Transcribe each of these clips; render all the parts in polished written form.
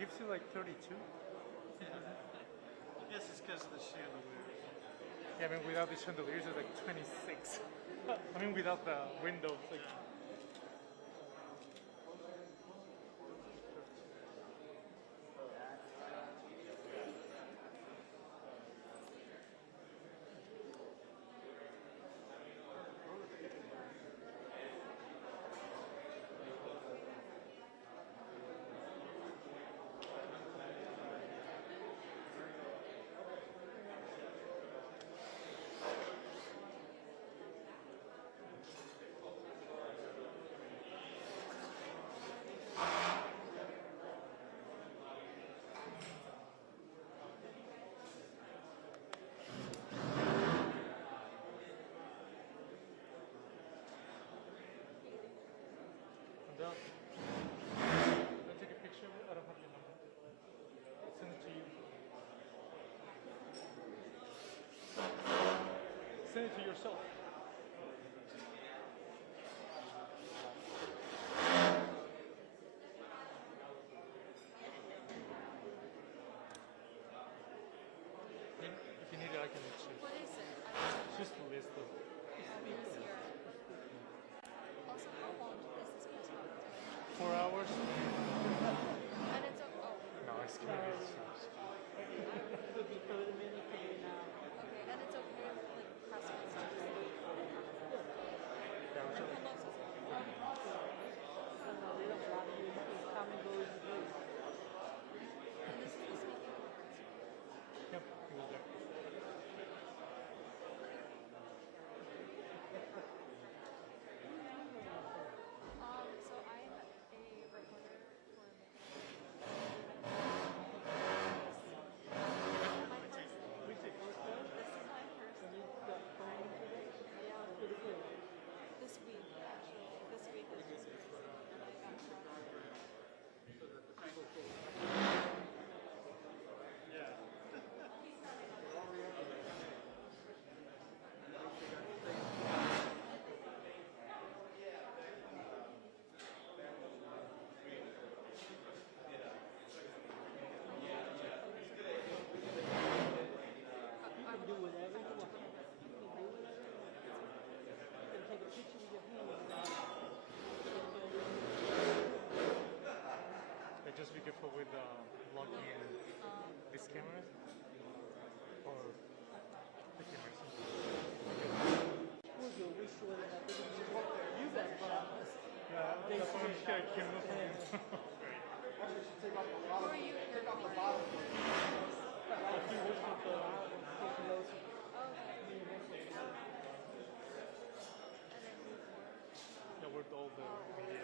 gives you like 32. Yeah. I guess it's because of the chandeliers. Yeah, I mean, without the chandeliers, it's like 26. I mean, without the windows, like. Can I take a picture of it? I don't have your number. I'll send it to you. Send it to yourself. If you need it, I can choose. What is it? It's just a list of. Also, how long is this press conference? 4 hours? And it's No, it's gonna be huge. okay, and it's okay with like press conferences. Yeah, which one? And this is the speaking conference. Yep, he was there. So I am a reporter for this week, actually. This week is just But just be careful with logging in these cameras or the cameras. Yeah, that's why I'm scared I can't move from here. Who are you? You're a Yeah, we're all the media.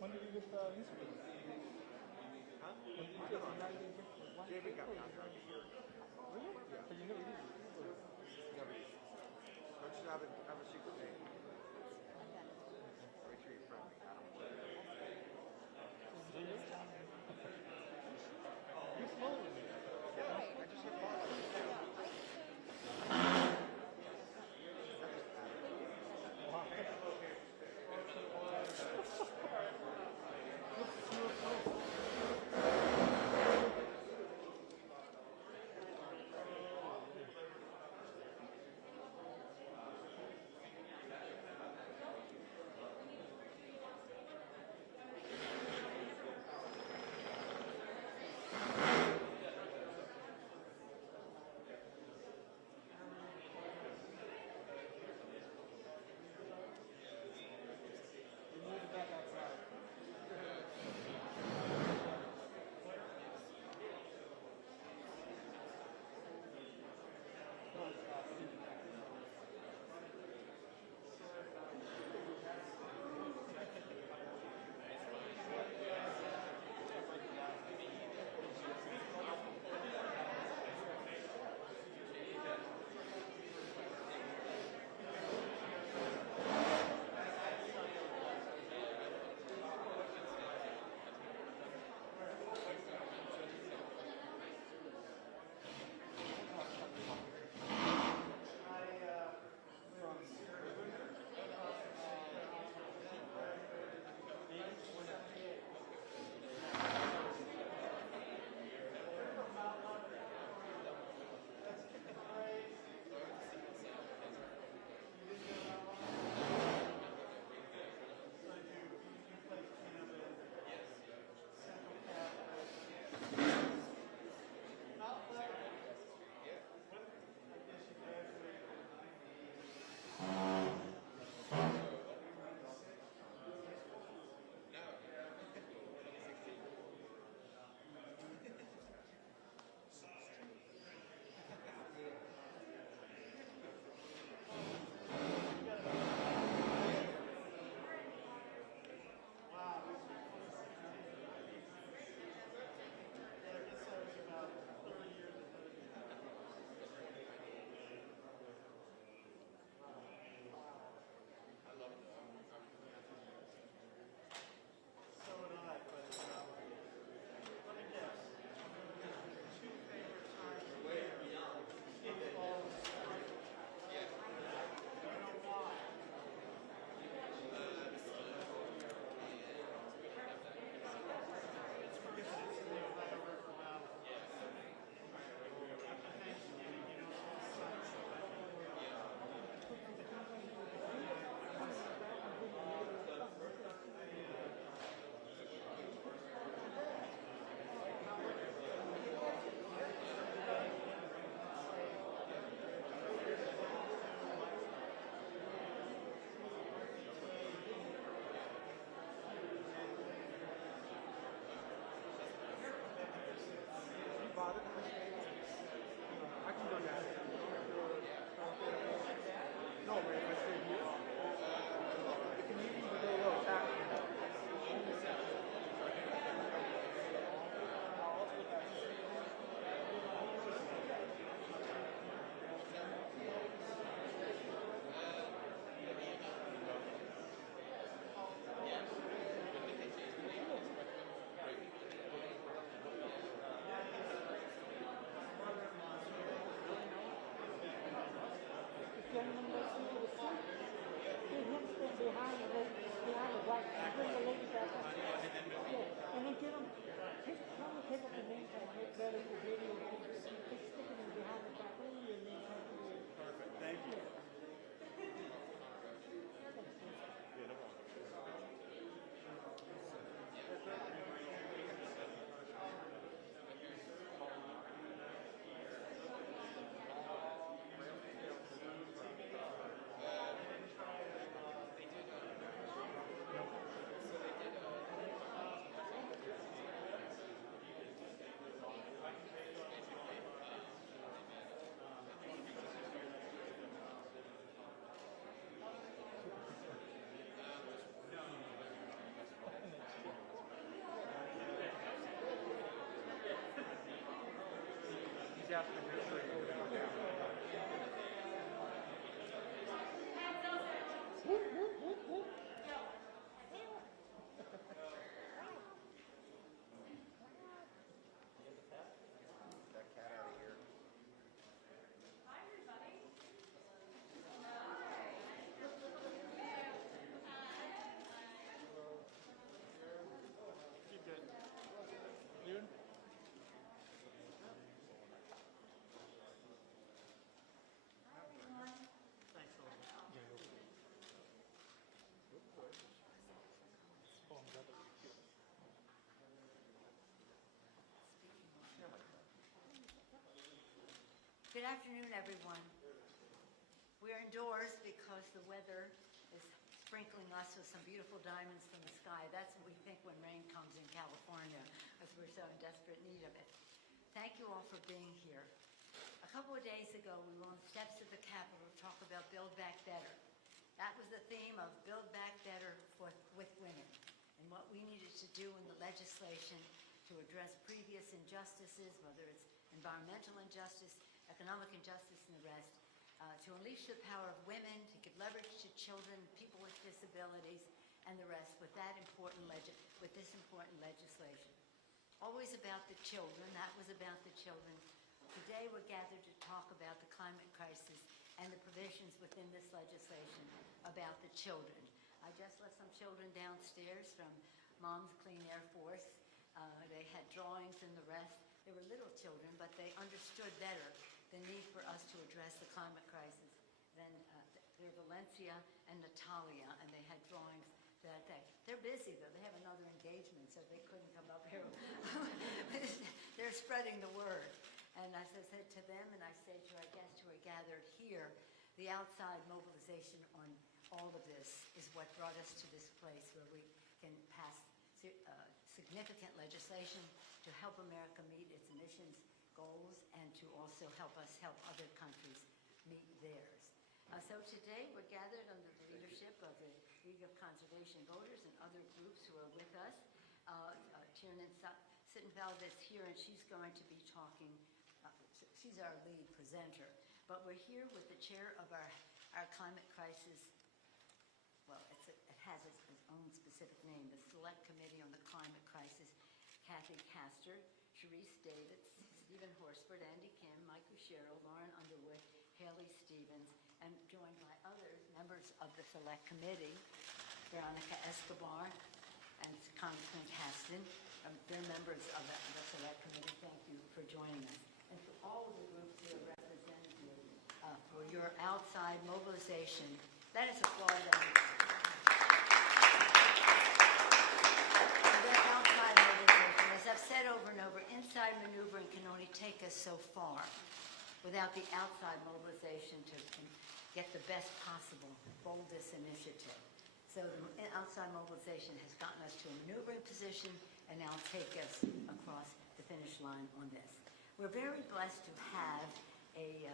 When did you get the newspaper? Huh? When did you get the newspaper? JB got me out there every year. Really? Yeah. But you never used it. Never used it. Don't you have a secret name? Make sure you're friendly. better for video. Stick it behind the back only and then try to do it. Perfect. Thank you. He's asking me to go down. That cat out of here. You're good. Clear? Thanks a lot. Yeah. Oh, I'm glad that we killed. Good afternoon, everyone. We're indoors because the weather is sprinkling us with some beautiful diamonds from the sky. That's what we think when rain comes in California, because we're so in desperate need of it. Thank you all for being here. A couple of days ago, we were on the steps of the Capitol to talk about Build Back Better. That was the theme of Build Back Better with women, and what we needed to do in the legislation to address previous injustices, whether it's environmental injustice, economic injustice, and the rest, to unleash the power of women, to give leverage to children, people with disabilities, and the rest with this important legislation. Always about the children. That was about the children. Today we're gathered to talk about the climate crisis and the provisions within this legislation about the children. I just let some children downstairs from Mom's Clean Air Force. They had drawings and the rest. They were little children, but they understood better the need for us to address the climate crisis than they're Valencia and Natalia, and they had drawings that day. They're busy, though. They have another engagement, so they couldn't come up here. They're spreading the word. And as I said to them, and I say to our guests who are gathered here, the outside mobilization on all of this is what brought us to this place where we can pass significant legislation to help America meet its emissions goals and to also help us help other countries meet theirs. So today we're gathered under the leadership of the League of Conservation Voters and other groups who are with us. Tiernan Sittenfeld is here, and she's going to be talking. She's our lead presenter. But we're here with the chair of our climate crisis. Well, it has its own specific name, the Select Committee on the Climate Crisis. Kathy Castor, Sharice Davids, Stephen Horsford, Andy Kim, Mike Bushero, Lauren Underwood, Haley Stevens, and joined by other members of the Select Committee, Veronica Escobar and Congressman Caston. They're members of the Select Committee. Thank you for joining us. And to all of the groups who are represented here for your outside mobilization. Let us applaud them. Their outside mobilization. As I've said over and over, inside maneuvering can only take us so far without the outside mobilization to get the best possible, boldest initiative. So the outside mobilization has gotten us to a maneuvering position and now take us across the finish line on this. We're very blessed to have a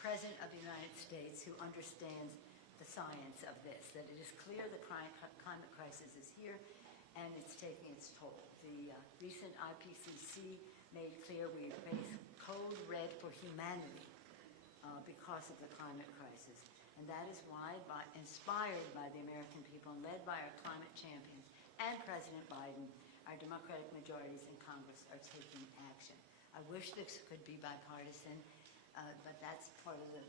President of the United States who understands the science of this, that it is clear the climate crisis is here and it's taking its toll. The recent IPCC made clear we face code red for humanity because of the climate crisis. And that is why, inspired by the American people and led by our climate champions and President Biden, our Democratic majorities in Congress are taking action. I wish this could be bipartisan, but that's part of the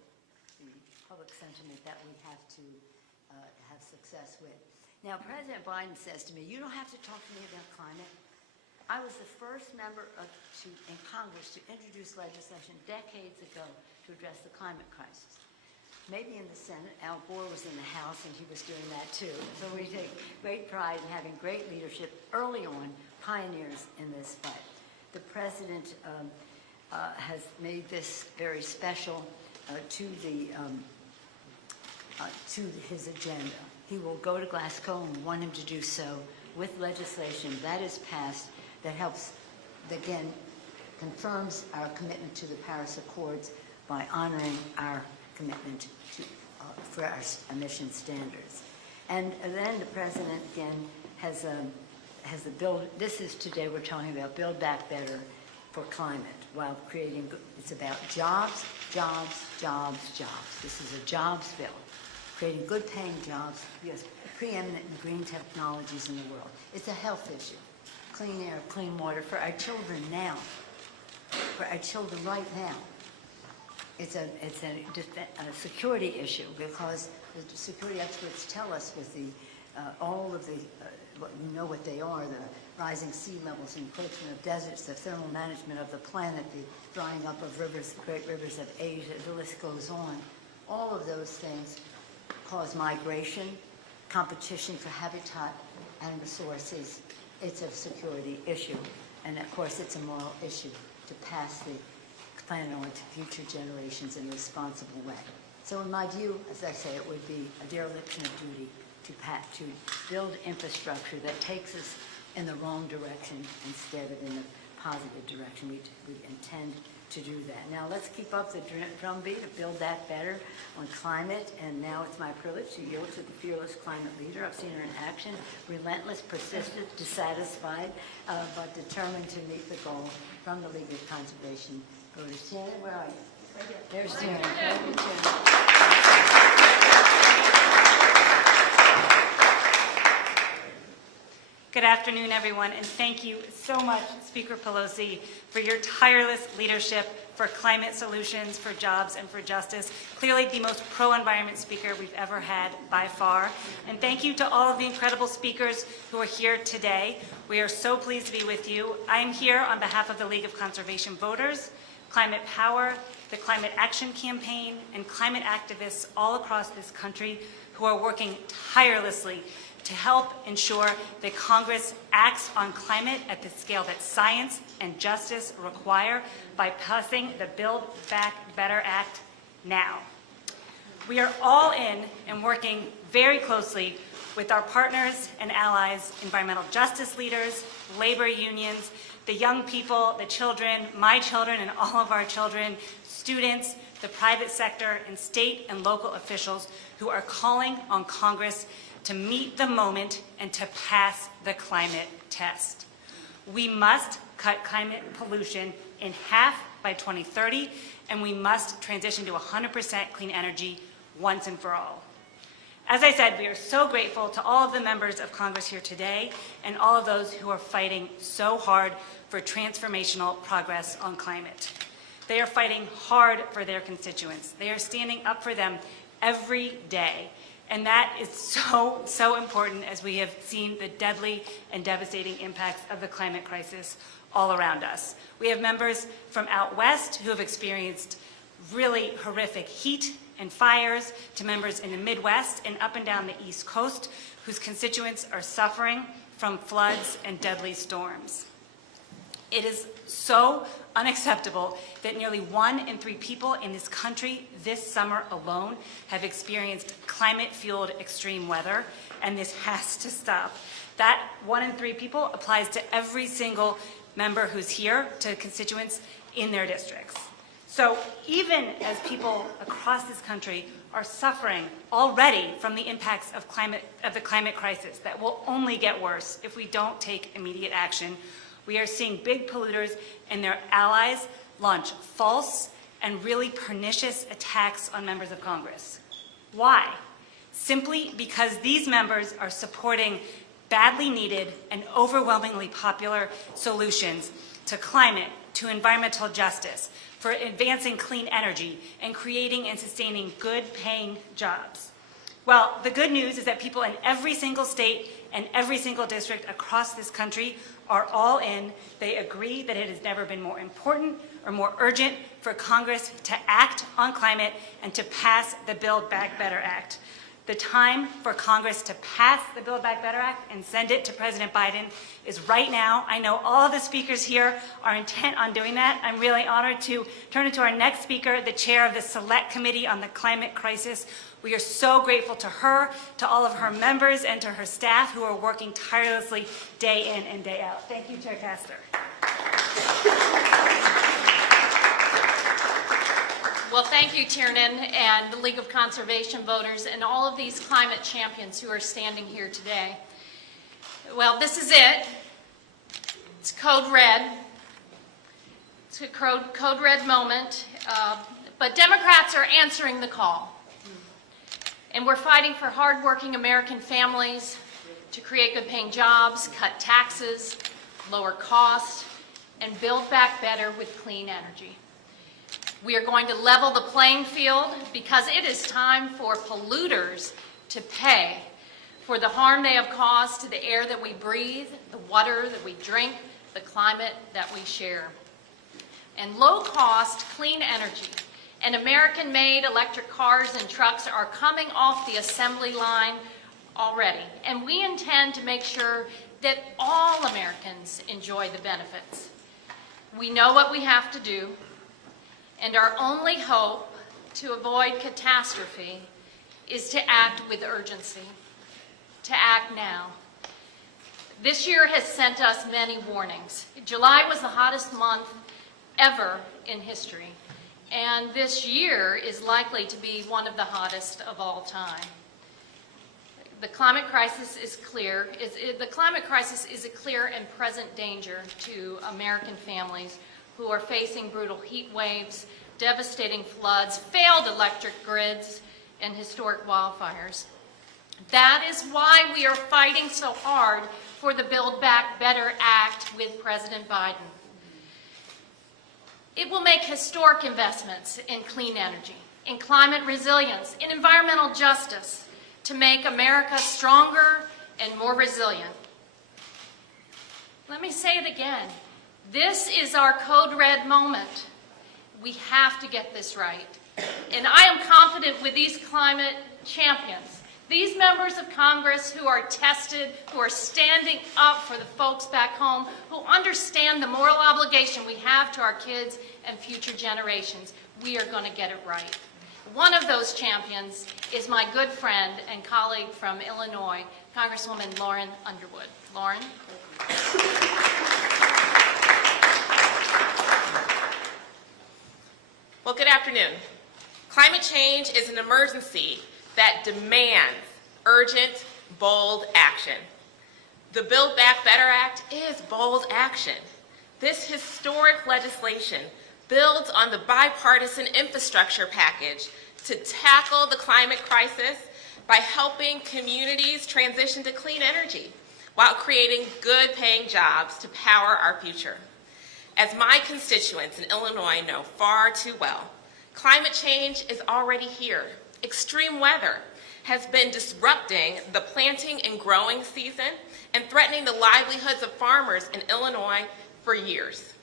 public sentiment that we have to have success with. Now, President Biden says to me, you don't have to talk to me about climate. I was the first member in Congress to introduce legislation decades ago to address the climate crisis. Maybe in the Senate, Al Gore was in the House and he was doing that too. So we take great pride in having great leadership early on, pioneers in this fight. The President has made this very special to his agenda. He will go to Glasgow, and we want him to do so with legislation that is passed that helps, again, confirms our commitment to the Paris Accords by honoring our commitment for our emission standards. And then the President, again, has a build, this is today we're talking about Build Back Better for climate, while creating, it's about jobs, jobs, jobs, jobs. This is a jobs bill, creating good paying jobs, yes, preeminent in green technologies in the world. It's a health issue. Clean air, clean water for our children now, for our children right now. It's a security issue because the security experts tell us with the all of the, you know what they are, the rising sea levels, encroachment of deserts, the thermal management of the planet, the drying up of rivers, great rivers of Asia, the list goes on. All of those things cause migration, competition for habitat and resources. It's a security issue, and of course it's a moral issue to pass the planet on to future generations in a responsible way. So in my view, as I say, it would be a dereliction of duty to build infrastructure that takes us in the wrong direction instead of in the positive direction. We intend to do that. Now let's keep up the drumbeat of Build That Better on climate, and now it's my privilege to yield to the fearless climate leader. I've seen her in action, relentless, persistent, dissatisfied, but determined to meet the goal from the League of Conservation Voters. Shannon, where are you? Right here. There's Shannon. Good afternoon, everyone, and thank you so much, Speaker Pelosi, for your tireless leadership for climate solutions, for jobs, and for justice. Clearly the most pro-environment speaker we've ever had by far. And thank you to all of the incredible speakers who are here today. We are so pleased to be with you. I am here on behalf of the League of Conservation Voters, Climate Power, the Climate Action Campaign, and climate activists all across this country who are working tirelessly to help ensure that Congress acts on climate at the scale that science and justice require by passing the Build Back Better Act now. We are all in and working very closely with our partners and allies, environmental justice leaders, labor unions, the young people, the children, my children and all of our children, students, the private sector, and state and local officials who are calling on Congress to meet the moment and to pass the climate test. We must cut climate pollution in half by 2030, and we must transition to 100% clean energy once and for all. As I said, we are so grateful to all of the members of Congress here today and all of those who are fighting so hard for transformational progress on climate. They are fighting hard for their constituents. They are standing up for them every day. And that is so important as we have seen the deadly and devastating impacts of the climate crisis all around us. We have members from out west who have experienced really horrific heat and fires, to members in the Midwest and up and down the East Coast whose constituents are suffering from floods and deadly storms. It is so unacceptable that nearly 1 in 3 people in this country this summer alone have experienced climate-fueled extreme weather, and this has to stop. That 1 in 3 people applies to every single member who's here, to constituents in their districts. So even as people across this country are suffering already from the impacts of the climate crisis that will only get worse if we don't take immediate action, we are seeing big polluters and their allies launch false and really pernicious attacks on members of Congress. Why? Simply because these members are supporting badly needed and overwhelmingly popular solutions to climate, to environmental justice, for advancing clean energy, and creating and sustaining good-paying jobs. Well, the good news is that people in every single state and every single district across this country are all in. They agree that it has never been more important or more urgent for Congress to act on climate and to pass the Build Back Better Act. The time for Congress to pass the Build Back Better Act and send it to President Biden is right now. I know all of the speakers here are intent on doing that. I'm really honored to turn it to our next speaker, the chair of the Select Committee on the Climate Crisis. We are so grateful to her, to all of her members, and to her staff who are working tirelessly day in and day out. Thank you, Chair Castor. Well, thank you, Tiernan, and the League of Conservation Voters, and all of these climate champions who are standing here today. Well, this is it. It's code red. It's a code red moment, but Democrats are answering the call. And we're fighting for hardworking American families to create good-paying jobs, cut taxes, lower costs, and build back better with clean energy. We are going to level the playing field because it is time for polluters to pay for the harm they have caused to the air that we breathe, the water that we drink, the climate that we share. And low-cost, clean energy and American-made electric cars and trucks are coming off the assembly line already. And we intend to make sure that all Americans enjoy the benefits. We know what we have to do. And our only hope to avoid catastrophe is to act with urgency, to act now. This year has sent us many warnings. July was the hottest month ever in history, and this year is likely to be one of the hottest of all time. The climate crisis is clear. The climate crisis is a clear and present danger to American families who are facing brutal heat waves, devastating floods, failed electric grids, and historic wildfires. That is why we are fighting so hard for the Build Back Better Act with President Biden. It will make historic investments in clean energy, in climate resilience, in environmental justice to make America stronger and more resilient. Let me say it again. This is our code red moment. We have to get this right. And I am confident with these climate champions, these members of Congress who are tested, who are standing up for the folks back home, who understand the moral obligation we have to our kids and future generations. We are going to get it right. One of those champions is my good friend and colleague from Illinois, Congresswoman Lauren Underwood. Lauren? Well, good afternoon. Climate change is an emergency that demands urgent, bold action. The Build Back Better Act is bold action. This historic legislation builds on the bipartisan infrastructure package to tackle the climate crisis by helping communities transition to clean energy while creating good-paying jobs to power our future. As my constituents in Illinois know far too well, climate change is already here. Extreme weather has been disrupting the planting and growing season and threatening the livelihoods of farmers in Illinois for years.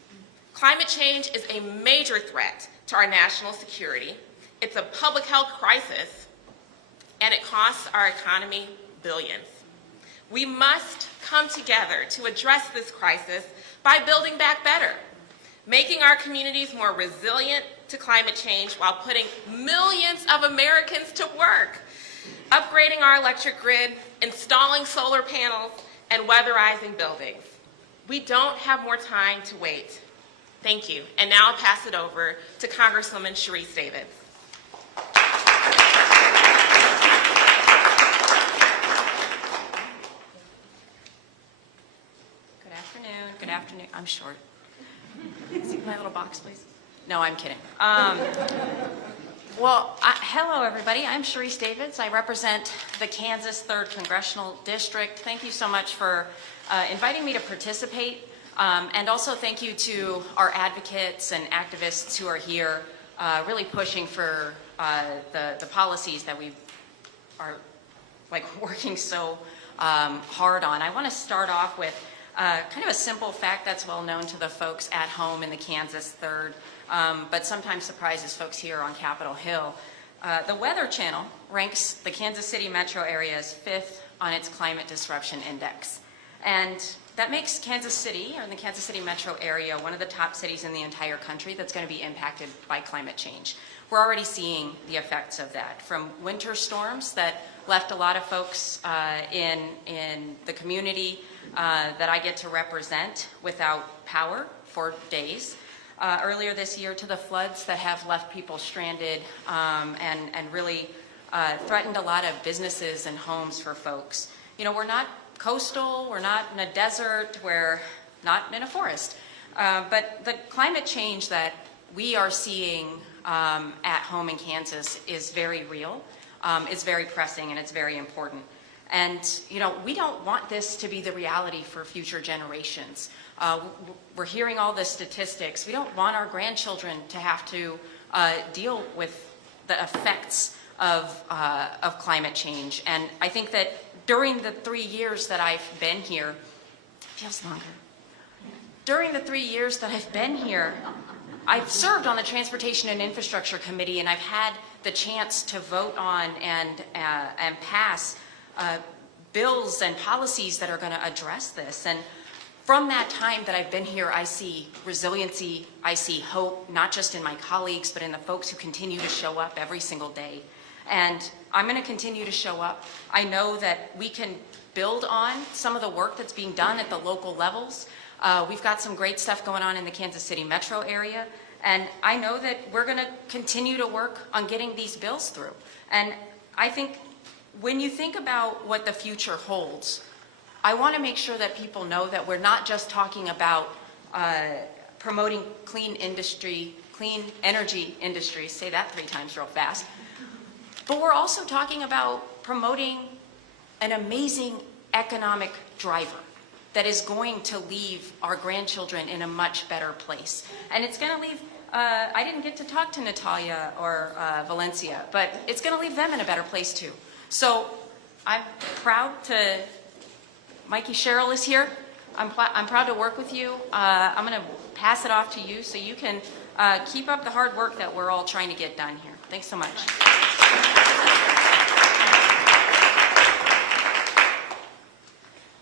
Climate change is a major threat to our national security. It's a public health crisis, and it costs our economy billions. We must come together to address this crisis by building back better, making our communities more resilient to climate change while putting millions of Americans to work, upgrading our electric grid, installing solar panels, and weatherizing buildings. We don't have more time to wait. Thank you. And now I'll pass it over to Congresswoman Sharice Davids. Good afternoon. Good afternoon. I'm short. See my little box, please? No, I'm kidding. Hello, everybody. I'm Sharice Davids. I represent the Kansas 3rd Congressional District. Thank you so much for inviting me to participate. And also thank you to our advocates and activists who are here really pushing for the policies that we are working so hard on. I want to start off with kind of a simple fact that's well known to the folks at home in the Kansas 3rd, but sometimes surprises folks here on Capitol Hill. The Weather Channel ranks the Kansas City metro area as 5th on its climate disruption index. And that makes Kansas City, or the Kansas City metro area, one of the top cities in the entire country that's going to be impacted by climate change. We're already seeing the effects of that, from winter storms that left a lot of folks in the community that I get to represent without power for days. Earlier this year, to the floods that have left people stranded and really threatened a lot of businesses and homes for folks. You know, we're not coastal, we're not in a desert, we're not in a forest. But the climate change that we are seeing at home in Kansas is very real, it's very pressing, and it's very important. And, you know, we don't want this to be the reality for future generations. We're hearing all the statistics. We don't want our grandchildren to have to deal with the effects of climate change. And I think that during the 3 years that I've been here, it feels longer. During the 3 years that I've been here, I've served on the Transportation and Infrastructure Committee, and I've had the chance to vote on and pass bills and policies that are going to address this. And from that time that I've been here, I see resiliency, I see hope, not just in my colleagues, but in the folks who continue to show up every single day. And I'm going to continue to show up. I know that we can build on some of the work that's being done at the local levels. We've got some great stuff going on in the Kansas City metro area. And I know that we're going to continue to work on getting these bills through. And I think when you think about what the future holds, I want to make sure that people know that we're not just talking about promoting clean energy industries, say that 3 times real fast, but we're also talking about promoting an amazing economic driver that is going to leave our grandchildren in a much better place. And it's going to leave, I didn't get to talk to Natalia or Valencia, but it's going to leave them in a better place too. So I'm proud to, Mikey Sherrill is here. I'm proud to work with you. I'm going to pass it off to you so you can keep up the hard work that we're all trying to get done here. Thanks so much.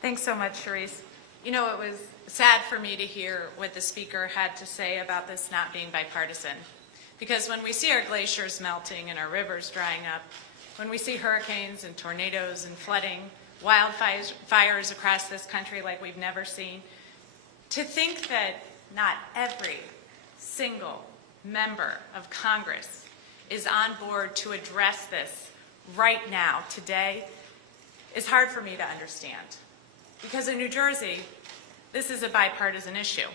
Thanks so much, Cherise. You know, it was sad for me to hear what the speaker had to say about this not being bipartisan. Because when we see our glaciers melting and our rivers drying up, when we see hurricanes and tornadoes and flooding, wildfires across this country like we've never seen, to think that not every single member of Congress is on board to address this right now, today, is hard for me to understand. Because in New Jersey, this is a bipartisan issue.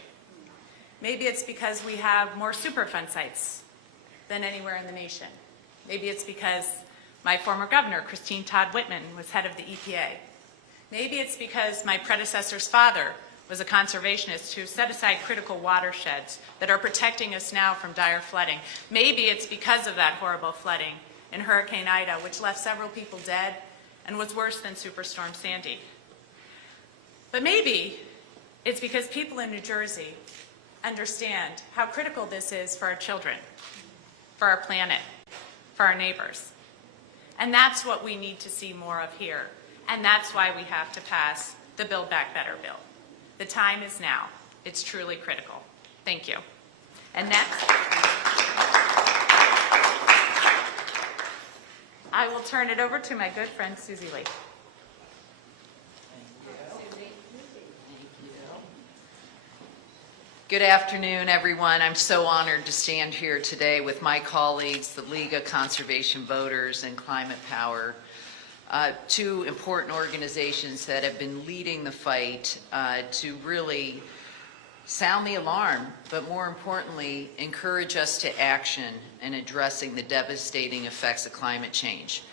Maybe it's because we have more Superfund sites than anywhere in the nation. Maybe it's because my former governor, Christine Todd Whitman, was head of the EPA. Maybe it's because my predecessor's father was a conservationist who set aside critical watersheds that are protecting us now from dire flooding. Maybe it's because of that horrible flooding in Hurricane Ida, which left several people dead and was worse than Superstorm Sandy. But maybe it's because people in New Jersey understand how critical this is for our children, for our planet, for our neighbors. And that's what we need to see more of here. And that's why we have to pass the Build Back Better bill. The time is now. It's truly critical. Thank you. And next, I will turn it over to my good friend, Susie Lee. Good afternoon, everyone. I'm so honored to stand here today with my colleagues, the League of Conservation Voters and Climate Power, 2 important organizations that have been leading the fight to really sound the alarm, but more importantly, encourage us to action in addressing the devastating effects of climate change.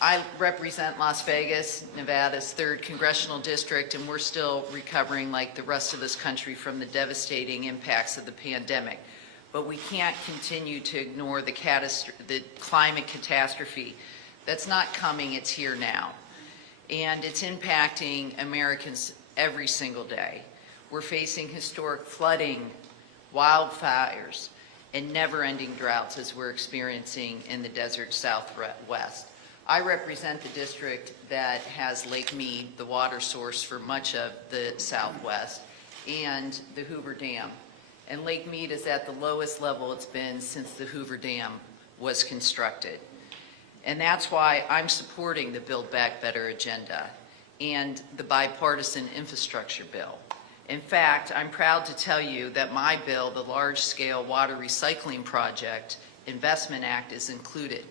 I represent Las Vegas, Nevada's 3rd congressional district, and we're still recovering like the rest of this country from the devastating impacts of the pandemic. But we can't continue to ignore the climate catastrophe. That's not coming, it's here now. and it's impacting Americans every single day. We're facing historic flooding, wildfires, and never-ending droughts as we're experiencing in the desert Southwest. I represent the district that has Lake Mead, the water source for much of the Southwest, and the Hoover Dam. And Lake Mead is at the lowest level it's been since the Hoover Dam was constructed. And that's why I'm supporting the Build Back Better agenda and the bipartisan infrastructure bill. In fact, I'm proud to tell you that my bill, the Large-Scale Water Recycling Project Investment Act, is included.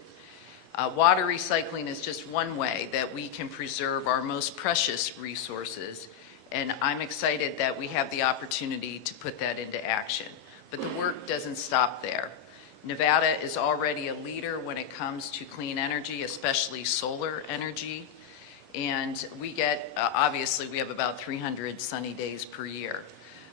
Water recycling is just one way that we can preserve our most precious resources, and I'm excited that we have the opportunity to put that into action. But the work doesn't stop there. Nevada is already a leader when it comes to clean energy, especially solar energy. And we get, obviously, we have about 300 sunny days per year.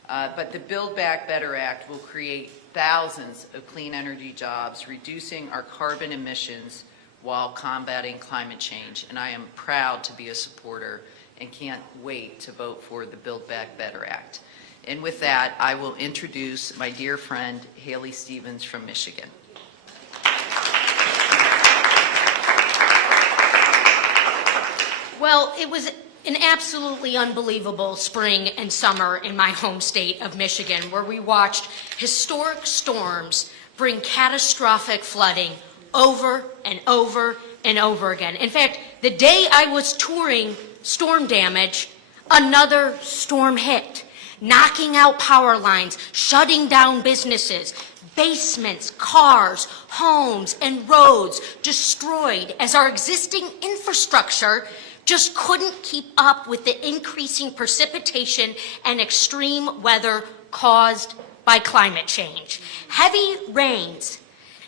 But the Build Back Better Act will create thousands of clean energy jobs, reducing our carbon emissions while combating climate change. And I am proud to be a supporter and can't wait to vote for the Build Back Better Act. And with that, I will introduce my dear friend, Haley Stevens from Michigan. Well, it was an absolutely unbelievable spring and summer in my home state of Michigan, where we watched historic storms bring catastrophic flooding over and over and over again. In fact, the day I was touring storm damage, another storm hit, knocking out power lines, shutting down businesses, basements, cars, homes, and roads destroyed as our existing infrastructure just couldn't keep up with the increasing precipitation and extreme weather caused by climate change. Heavy rains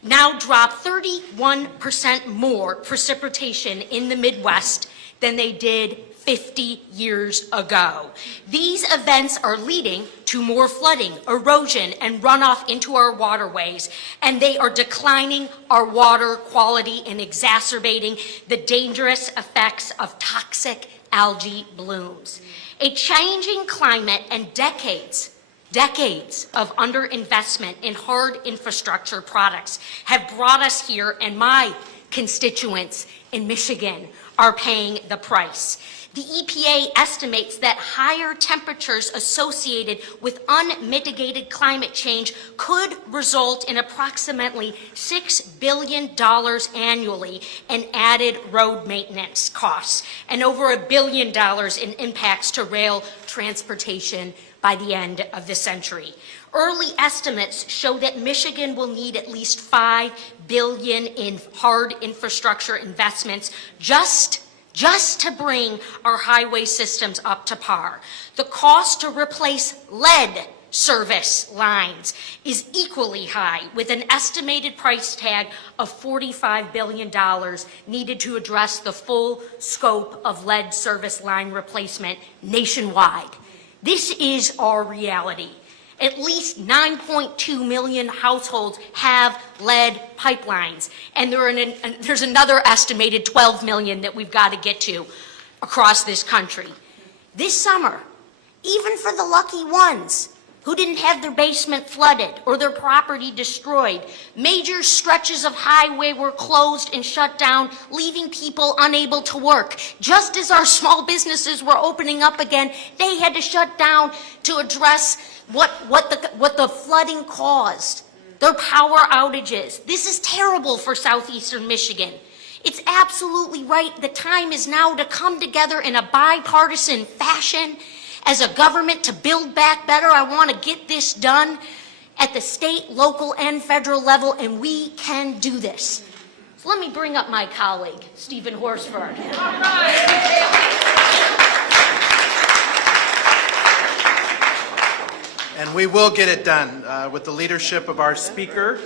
now drop 31% more precipitation in the Midwest than they did 50 years ago. These events are leading to more flooding, erosion, and runoff into our waterways, and they are declining our water quality and exacerbating the dangerous effects of toxic algae blooms. A changing climate and decades of underinvestment in hard infrastructure products have brought us here, and my constituents in Michigan are paying the price. The EPA estimates that higher temperatures associated with unmitigated climate change could result in approximately $6 billion annually in added road maintenance costs and over $1 billion in impacts to rail transportation by the end of the century. Early estimates show that Michigan will need at least $5 billion in hard infrastructure investments just to bring our highway systems up to par. The cost to replace lead service lines is equally high, with an estimated price tag of $45 billion needed to address the full scope of lead service line replacement nationwide. This is our reality. At least 9.2 million households have lead pipelines, and there's another estimated 12 million that we've got to get to across this country. This summer, even for the lucky ones who didn't have their basement flooded or their property destroyed, major stretches of highway were closed and shut down, leaving people unable to work. Just as our small businesses were opening up again, they had to shut down to address what the flooding caused, their power outages. This is terrible for southeastern Michigan. It's absolutely right. The time is now to come together in a bipartisan fashion as a government to build back better. I want to get this done at the state, local, and federal level, and we can do this. So let me bring up my colleague, Stephen Horsford. All right. And we will get it done with the leadership of our Speaker.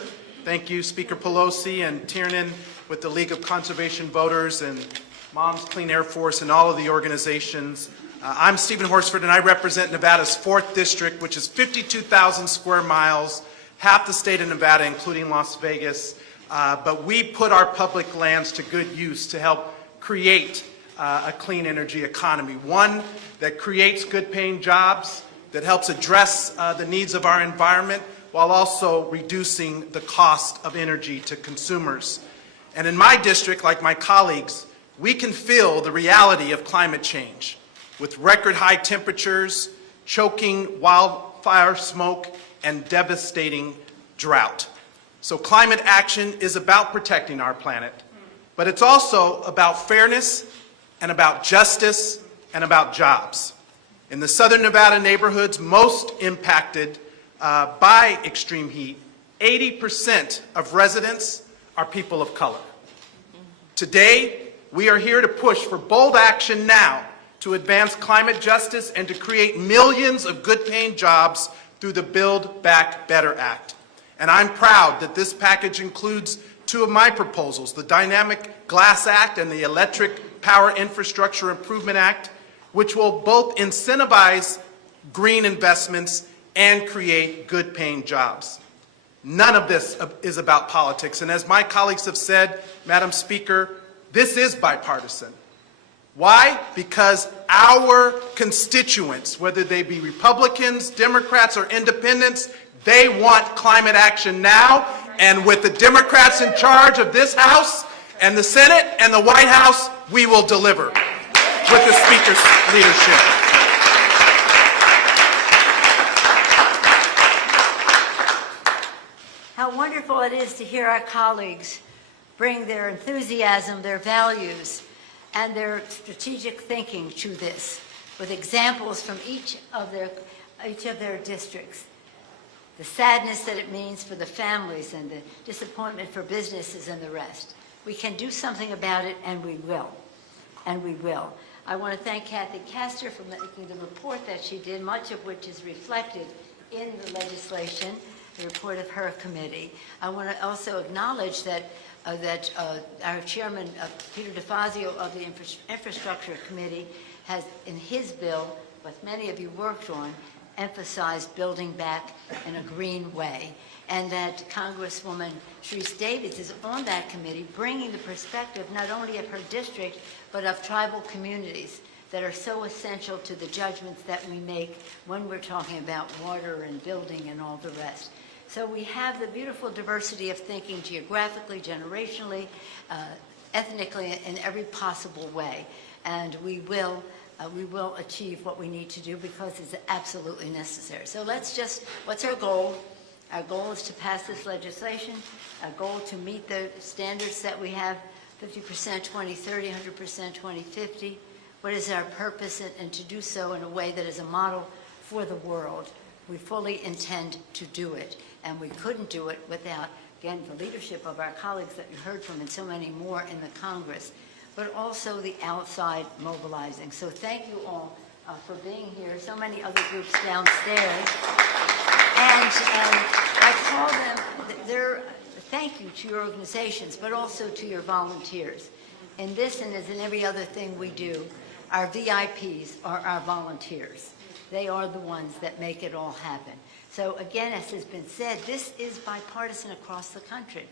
Thank you, Speaker Pelosi and Tiernan, with the League of Conservation Voters and Moms Clean Air Force and all of the organizations. I'm Stephen Horsford, and I represent Nevada's 4th District, which is 52,000 square miles, half the state of Nevada, including Las Vegas. But we put our public lands to good use to help create a clean energy economy, one that creates good-paying jobs, that helps address the needs of our environment while also reducing the cost of energy to consumers. And in my district, like my colleagues, we can feel the reality of climate change with record high temperatures, choking wildfire smoke, and devastating drought. So climate action is about protecting our planet, but it's also about fairness and about justice and about jobs. In the southern Nevada neighborhoods most impacted by extreme heat, 80% of residents are people of color. Today, we are here to push for bold action now to advance climate justice and to create millions of good-paying jobs through the Build Back Better Act. And I'm proud that this package includes two of my proposals, the Dynamic Glass Act and the Electric Power Infrastructure Improvement Act, which will both incentivize green investments and create good-paying jobs. None of this is about politics, and as my colleagues have said, Madam Speaker, this is bipartisan. Why? Because our constituents, whether they be Republicans, Democrats, or independents, they want climate action now, and with the Democrats in charge of this House and the Senate and the White House, we will deliver with the Speaker's leadership. How wonderful it is to hear our colleagues bring their enthusiasm, their values, and their strategic thinking to this, with examples from each of their districts. The sadness that it means for the families and the disappointment for businesses and the rest. We can do something about it, and we will. And we will. I want to thank Kathy Castor for making the report that she did, much of which is reflected in the legislation, the report of her committee. I want to also acknowledge that our chairman, Peter DeFazio of the Infrastructure Committee, has in his bill, what many of you worked on, emphasized building back in a green way, and that Congresswoman Sharice Davids is on that committee bringing the perspective not only of her district, but of tribal communities that are so essential to the judgments that we make when we're talking about water and building and all the rest. So we have the beautiful diversity of thinking geographically, generationally, ethnically, in every possible way. And we will achieve what we need to do because it's absolutely necessary. So what's our goal? Our goal is to pass this legislation, our goal to meet the standards that we have, 50% 2030, 100% 2050. What is our purpose? And to do so in a way that is a model for the world. We fully intend to do it. And we couldn't do it without, again, the leadership of our colleagues that you heard from and so many more in the Congress, but also the outside mobilizing. So thank you all for being here. So many other groups downstairs. And I call them, thank you to your organizations, but also to your volunteers. In this and as in every other thing we do, our VIPs are our volunteers. They are the ones that make it all happen. So again, as has been said, this is bipartisan across the country.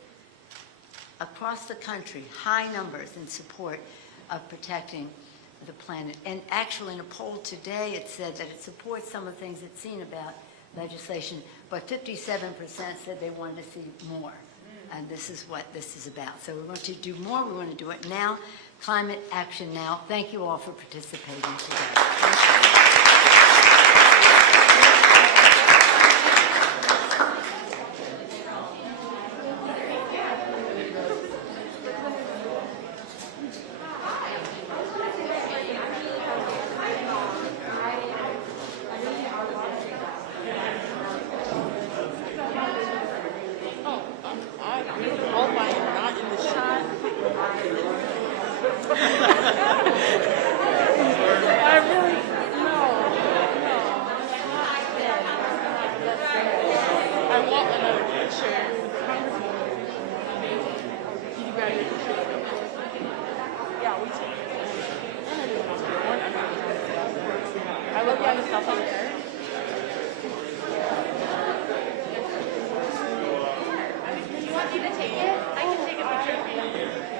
Across the country, high numbers in support of protecting the planet. And actually in a poll today, it said that it supports some of the things it's seen about legislation, but 57% said they wanted to see more. And this is what this is about. So we want to do more. We want to do it now. Climate action now. Thank you all for participating today. You want me to take it? I can take a picture of you.